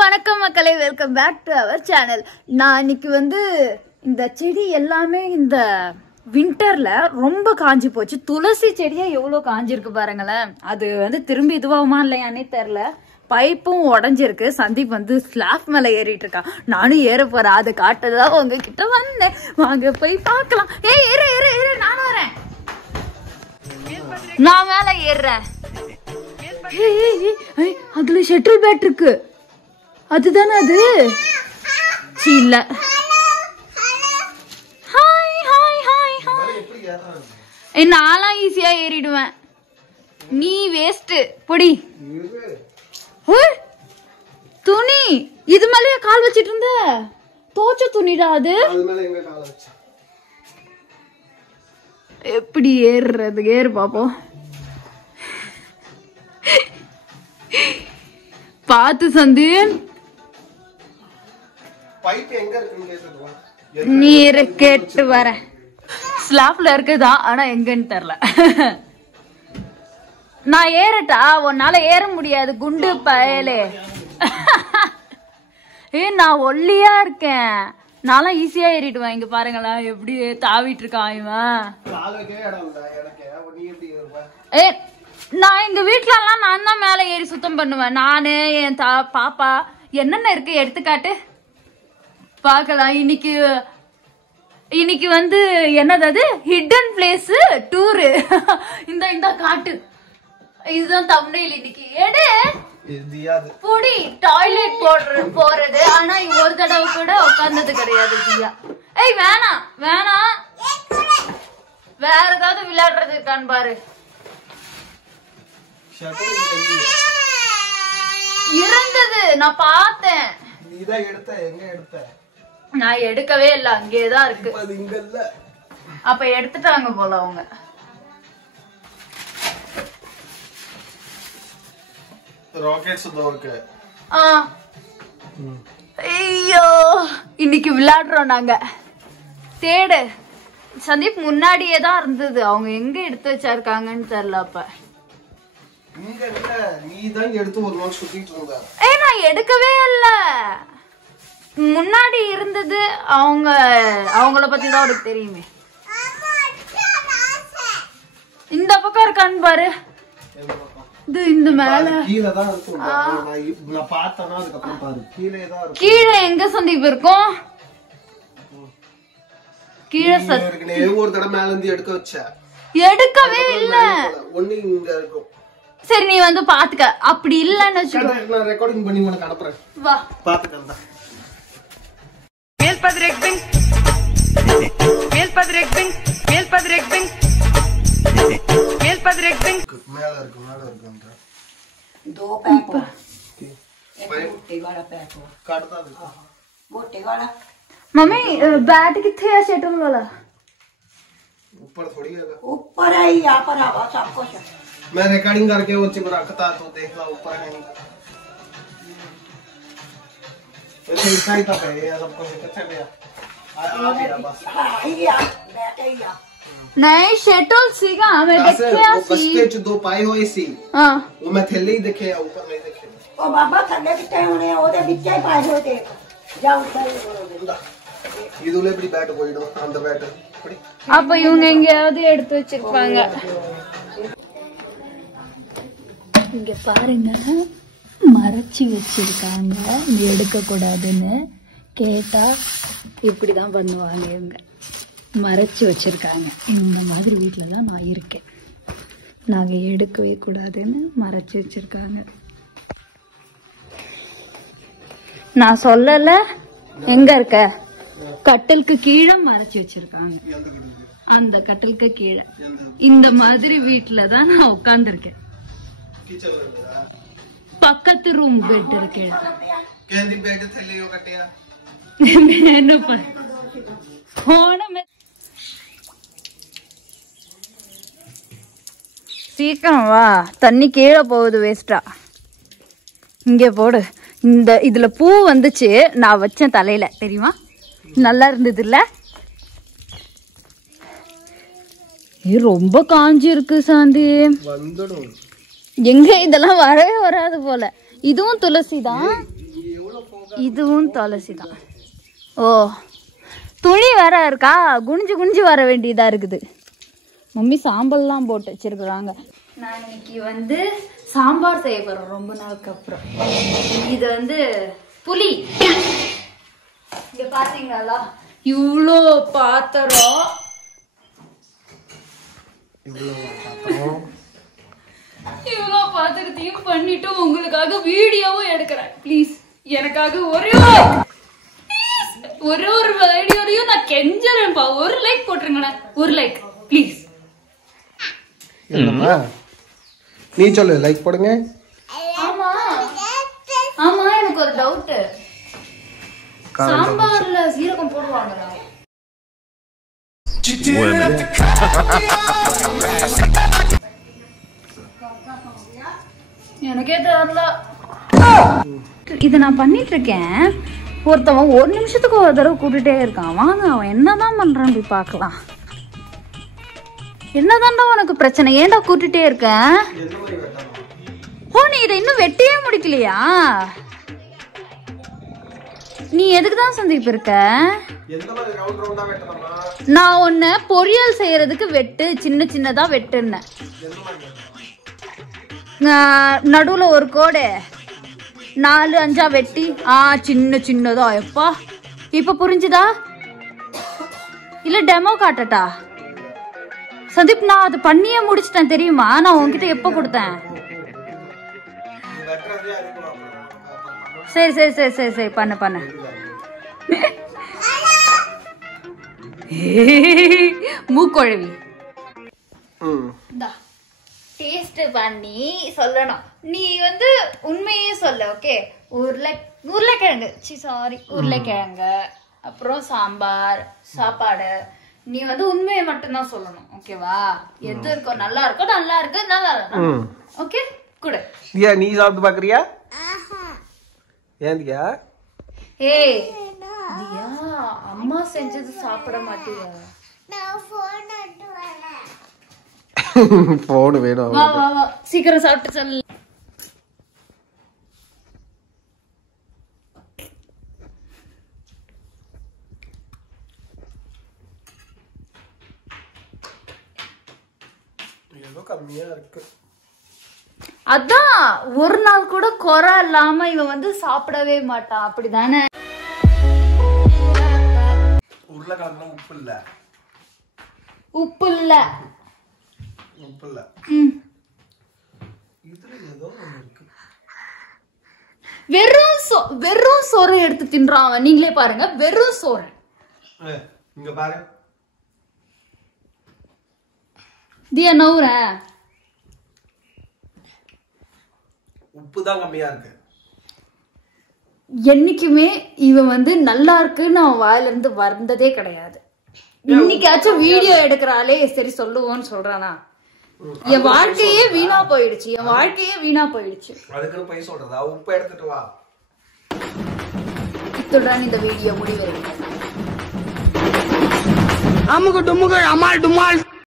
வணக்கம் மக்களே, welcome back to our channel. நான் இன்னைக்கு இந்த செடி எல்லாமே இந்த விண்டர்ல ரொம்ப காஞ்சி போச்சு. துளசி செடியா எவ்வளவு காஞ்சிருக்கு பாருங்களேன். அது திரும்பி இதுவாகுமா இல்லையானே தெரியல. பைப்பும் உடஞ்சிருக்கு. சந்தீப் ஸ்லாப் மேல ஏறிட்டு இருக்கான். நானும் ஏற போறேன். அதை காட்டுதான் உங்ககிட்ட வந்தேன். வாங்க போய் பார்க்கலாம். ஏறு ஏறு ஏறு, நானும் வரேன். நான் மேல ஏறுறேன். அதுல ஷட்டில் பேட் இருக்கு. அதுதானே அது? இல்ல. Hi hi hi hi. நான்லாம் ஈஸியா ஏறிடுவேன். நீ வேஸ்ட் பொடி. துணி இது மேலயே கால் வச்சிட்டு இருந்த. தோச்ச துணிடா அது. எப்படி ஏறுறது? ஏறு பாப்போம். பாத்து சந்தீப், நீர் கேட்டு வர. ஸ்லாப்ல இருக்குதா, ஆனா எங்கன்னு தெரியல. நான் ஏறட்டா? உன்னால ஏற முடியாது குண்டு பயலே. நான் ஒல்லியா இருக்கேன். நான்லாம் ஈஸியா ஏறிடுவேன். இங்க பாருங்களா எப்படி தாவிட்டு இருக்கான் இவன். நான் எங்க வீட்டுல எல்லாம் நான் தான் மேல ஏறி சுத்தம் பண்ணுவேன். நானு என் பாப்பா என்னென்ன இருக்கு எடுத்துக்காட்டு பாக்கலாம். இன்னைக்கு என்னது ஹிடன் பிளேஸ் டூரு. இந்த காட்டு இதுதான் தம்ப்நெயில் இன்னைக்கு. எடு புடி. டாய்லெட் போறது. ஆனா ஒரு தடவை கூட உட்கார்ந்தது கிடையாது தியா. ஏய் வேணாம் வேணாம், வேற ஏதாவது விளையாடுறது இருக்கான்னு பாரு. இருந்தது, நான் பார்த்தேன். நீதான் எடுத்த. எங்க எடுத்த? நான் எடுக்கவே இல்ல, அங்கேதான் இருக்கு. அப்ப எடுத்துட்டாங்க போல அவங்க. ராக்கெட்ஸ் இருக்கு. ஐயோ, இன்னைக்கு விளையாடுறோம் நாங்க. தேடு. சந்தீப் முன்னாடியே தான் இருந்தது. அவங்க எங்க எடுத்து வச்சிருக்காங்கன்னு தெரியல. அப்ப நீதான் எடுத்து ஒரு நாள் சுத்திட்டு இருந்த. நான் எடுக்கவே இல்ல. முன்னாடி இருந்தது. அவங்கள பத்தி தான் உனக்கு தெரியுமே. இந்த பக்கம் இருக்கான்னு பாரு. இந்த மேல கீழே தான் இருக்கும். நான் பார்த்தேனா அதுக்கப்புறம் பாரு. கீழே தான் இருக்கும். கீழே எங்க சந்தீப் இருக்கும்? கீழே ஒரு தடவை மேல இருந்து எடுக்க வச்ச. எடுக்கவே இல்ல. ஒண்ணு இங்க இருக்கும். சரி நீ பாத்துக்க. அப்படி இல்லன்னு வச்சுக்கோ. நான் ரெக்கார்டிங் பண்ணி உனக்கு அனுப்புறேன். வா பாத்துக்கடா. मेल पद रेक बिंग, मेल पद रेक बिंग, मेल पद रेक बिंग, मेल पद रेक बिंग. மேல இருக்குன்ற दो पैक हो, एक मोटे वाला पैक हो, काटता देखो मोटे वाला. मम्मी बैट किथे है शटल वाला? ऊपर थोड़ी है. ऊपर है, यहाँ पर आवा सब कुछ. मैं रिकॉर्डिंग करके वो चिप रखता तो देख ला ऊपर है नहीं. ऐसे ही तो है ये सब कुछ कैसे गया. आ गया बस. हाँ ये बैठे ही आ. नहीं शटल सीगा मैं देखया सी. बस्ते च दो पाए हुए सी. हां वो मैं थैले ही देखे, ऊपर नहीं देखे. ओ बाबा थल्ले कितने होने ओदे बिच्चे ही पाए होते. जा उधर இதுல எப்படி பேட் போய்டும் அந்த பேட். அப்ப இவங்க எங்கயாவது எடுத்து வச்சிருப்பாங்க. இங்க பாருங்க, மறைச்சி வச்சிருக்காங்க. எடுக்க கூடாதுன்னு கேட்டா இப்படிதான் பண்ணுவாங்க. இவங்க மறைச்சி வச்சிருக்காங்க. இந்த மாதிரி வீட்டுலதான் நான் இருக்கேன். நாங்க எடுக்கவே கூடாதுன்னு மறைச்சி வச்சிருக்காங்க. நான் சொல்லல. எங்க இருக்க? கட்டலுக்கு கீழே மறைச்சி வச்சிருக்காங்க. அந்த கட்டலுக்கு கீழே இந்த மாதிரி வீட்டுலதான் நான் உட்கார்ந்துருக்கேன். பக்கத்து ரூம் பெட் இருக்கு. कहंदी बेड थैले यो कटिया मैंने पर फोन में சீக்கிரம் வா. தண்ணி கீழே போகுது வேஸ்டா. இங்க போடு. இதுல பூ வந்துச்சு. நான் வச்சேன் தலையில, தெரியுமா? நல்லா இருந்தது இல்ல? ரொம்ப காஞ்சி இருக்கு சாந்தி. வந்துடும். எங்க இதெல்லாம் வரவே வராது போல. இதுவும் துளசி தான். எவ்வளவு இதுவும் துளசி தான். ஓ துணி வேற இருக்கா, குனிஞ்சு குனிஞ்சு வர வேண்டியதா இருக்குது. மம்மி சாம்பல்லாம் போட்டு வச்சிருக்கிறாங்க. நான் இன்னைக்கு வந்து சாம்பார் செய்ய போறேன் ரொம்ப நாளுக்கு அப்புறம். இது வந்து புளி. இங்க பாத்தீங்களா இவ்வளோ பாத்திரம், இவ்வளோ பாத்திரத்தையும் பண்ணிட்டு உங்களுக்காக வீடியோவும் எடுக்கிறேன். ப்ளீஸ் எனக்காக ஒரே ஒரு வீடியோலையும் நான் கெஞ்சறேன்ப்பா. ஒரு லைக் போட்டுருங்களேன், ஒரு லைக் ப்ளீஸ். நீ சொல்லு, லைக் போடுங்க. ஆமா ஆமா, எனக்கு ஒரு டவுட். சாம்பார்ல சீரகம் போடுவாங்களா? எனக்கே தெரியல. இத நான் பண்ணிட்டு இருக்கேன். ஒருத்தவன் ஒரு நிமிஷத்துக்கு ஒரு தடவை கூட்டிட்டே இருக்கான். வாங்க அவன் என்னதான் பண்றான் போய் பார்க்கலாம். என்னதான்டா உனக்கு பிரச்சனை? ஏன்டா கூட்டிட்டே இருக்க? ஓ நீ இதை இன்னும் வெட்டியே முடிக்கலையா? நீ எதுக்குதான் சந்தீப் இருக்க? நான் உன்ன பொரியல் செய்யறதுக்கு வெட்டு, சின்ன சின்னதா வெட்டுன்னு. நடுவுல ஒரு கோடு 4-5 வெட்டி சின்ன சின்னதா. எப்பா இப்ப புரிஞ்சுதா? இல்ல டெமோ காட்டட்டா? சந்தீப் நான் அது பண்ணியே முடிச்சிட்டேன் தெரியுமா? நான் உன்கிட்ட எப்ப கொடுத்தேன்? சரி சரி சரி சரி சரி பண்ணு பண்ணு. மூக்குழவி டேஸ்ட் பண்ணி சொல்லணும். நீ வந்து உண்மையே சொல்ல. ஓகே, உருளைக்கிழங்கு உருளைக்கிழங்கு, அப்புறம் சாம்பார் சாப்பாடு. நீ வந்து உண்மையை மட்டும்தான் சொல்லணும். ஓகேவா? எது இருக்கோ நல்லா இருக்கோ, நல்லா இருக்கு, நல்லா இருக்கு. ஓகே கூட நீ சாப்பிட்டு பாக்குறியா? ஏந்தியா? ஏய் தியா, அம்மா செஞ்சது சாப்பிட மாட்டியா? போன் வேணும். வா வா வா, சீக்கிரம் சாப்பிட்டு சொல்லு. ஏதோ கம்மியா இருக்கு. அதான் ஒரு நாள் கூட குறை இல்லாம இவன் வந்து சாப்பிடவே மாட்டான். அப்படிதானே? உருளைக்கிழங்குல உப்பு இல்ல. உப்பு இல்ல. உப்பு இல்ல. இதுல ஏதோ இருக்கு. வெறும் சோறு எடுத்து தின்றான் அவன். நீங்களே பாருங்க, வெறும் சோறு. இங்க பாரு. தியா நவுற உப்பு தான் கம்மியா இருக்கு. என்னைக்குமே இவன் வந்து நல்லா இருக்குன்னு அவன் வாயில இருந்து வந்ததே கிடையாது. இன்னைக்காச்சும் வீடியோ எடுக்கிறாளே சரி சொல்லுவோன்னு சொல்றானா? என் வாழ்க்கையே வீணா போயிடுச்சு. என் வாழ்க்கையே வீணா போயிடுச்சு. அதுக்குன்னு போய் சொல்றதா? உப்பு எடுத்துட்டு வா. இத்துடன் இந்த வீடியோ முடிவடைகிறது. அமுக டுமுக அமால் டுமால்.